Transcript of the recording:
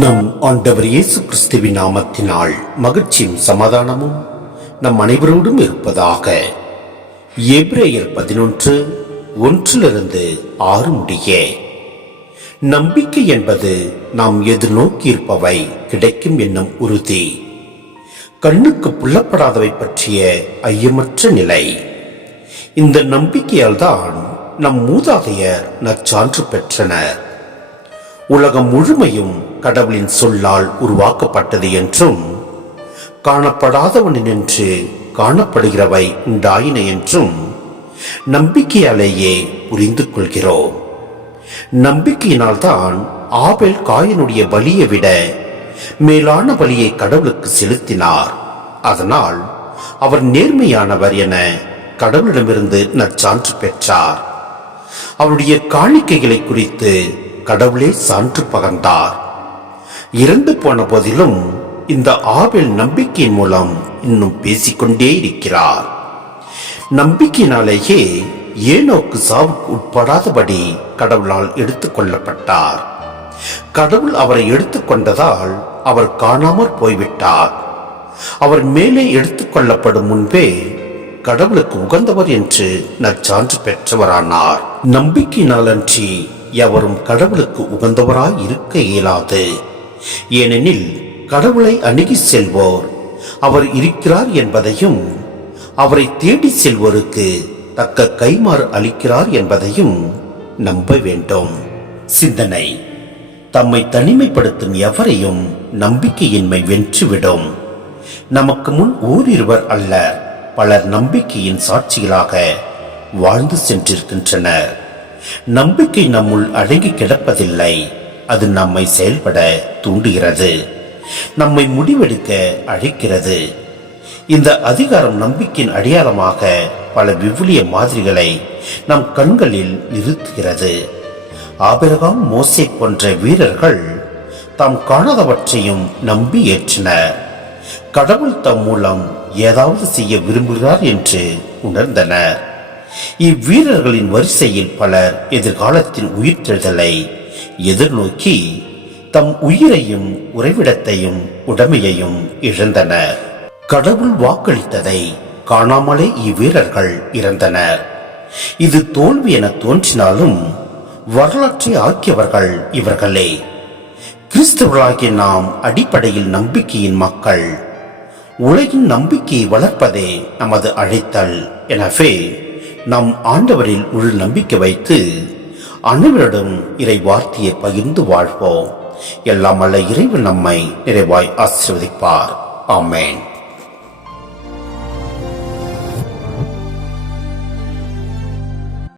நம் ஆண்டவர் இயேசு கிறிஸ்துவின் நாமத்தினால் மகிழ்ச்சியும் சமாதானமும் நம் அனைவரோடும் இருப்பதாக. எப்ரேயர் பதினொன்று ஒன்றிலிருந்து ஆறு முடிய. நம்பிக்கை என்பது நாம் எதிர்நோக்கியிருப்பவை கிடைக்கும் என்னும் உறுதி. கண்ணுக்கு புல்லப்படாதவை பற்றிய ஐயமற்ற நிலை. இந்த நம்பிக்கையால் தான் நம் மூதாதையர் நற்சான்று பெற்றனர். உலகம் முழுமையும் கடவுளின் சொல்லால் உருவாக்கப்பட்டது என்றும் காணப்படாதவனின்று காணப்படுகிறவை உண்டாயின என்றும் நம்பிக்கையாலேயே புரிந்து கொள்கிறோம். நம்பிக்கையினால்தான் ஆபேல் காயனுடைய பலியை விட மேலான பலியை கடவுளுக்கு செலுத்தினார். அதனால் அவர் நேர்மையானவர் என கடவுளிடமிருந்து நற்சான்று பெற்றார். அவருடைய காணிக்கைகளை குறித்து கடவுளே சான்று பகர்ந்தார். இறந்து போன போதிலும் இந்த ஆபேல் நம்பிக்கையின் மூலம் இன்னும் பேசிக்கொண்டே இருக்கிறார். நம்பிக்கையினாலேயே ஏனோக்கு சாவுக்கு உட்படாதபடி கடவுளால் எடுத்துக் கொள்ளப்பட்டார். கடவுள் அவரை எடுத்துக்கொண்டதால் அவர் காணாமற் போய்விட்டார். அவர் மேலே எடுத்துக் கொள்ளப்படும் முன்பே கடவுளுக்கு உகந்தவர் என்று நற்சான்று பெற்றவரானார். நம்பிக்கையினாலன்றி எவரும் கடவுளுக்கு உகந்தவராய் இருக்க இயலாது. ஏனெனில் கடவுளை அணுகி செல்வோர் அவர் இருக்கிறார் என்பதையும் அவரை தேடி செல்வோருக்கு தக்க கைமாறு அளிக்கிறார் என்பதையும் நம்ப வேண்டும். சிந்தனை. தம்மை தனிமைப்படுத்தும் எவரையும் நம்பிக்கையின்மை வென்றுவிடும். நமக்கு முன் ஓரிருவர் அல்ல பலர் நம்பிக்கையின் சாட்சிகளாக வாழ்ந்து சென்றிருக்கின்றனர். நம்பிக்கை நம்முள் அடங்கி கிடப்பதில்லை. அது நம்மை செயல்பட தூண்டுகிறது. நம்மை முடிவெடுக்க அழைக்கிறது. இந்த அதிகாரம் நம்பிக்கையின் அடையாளமாக பல விவிலிய மாதிரிகளை நம் கண்களில் நிறுத்துகிறது. ஆபிரகாம் மோசை போன்ற வீரர்கள் தாம் காணாதவற்றையும் நம்பி ஏற்றினர். கடவுள் தம் மூலம் ஏதாவது செய்ய விரும்புகிறார் என்று உணர்ந்தனர். இவ்வீரர்களின் வரிசையில் பலர் எதிர்காலத்தின் உயிர்த்தெழுதலை எதிர்நோக்கி தம் உயிரையும் உறைவிடத்தையும் உடைமையையும் இழந்தனர். கடவுள் வாக்களித்ததை காணாமலே இவ்வீரர்கள் இறந்தனர். இது தோல்வி என தோன்றினாலும் வரலாற்றை ஆக்கியவர்கள் இவர்களே. கிறிஸ்தவர்களாகிய நாம் அடிப்படையில் நம்பிக்கையின் மக்கள். உலகின் நம்பிக்கையை வளர்ப்பதே நமது அழைத்தல். எனவே நம் ஆண்டவரில் முழு நம்பிக்கை வைத்து அனைவரிடம் இறை வார்த்தையை பகிர்ந்து வாழ்வோம். எல்லாம் அல்ல இறைவன் நம்மை நிறைவாய் ஆசீர்வதிப்பார். ஆமேன்.